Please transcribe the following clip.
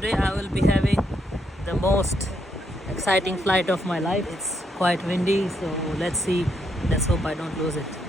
today I will be having the most exciting flight of my life. It's quite windy, so let's see. Let's hope I don't lose it.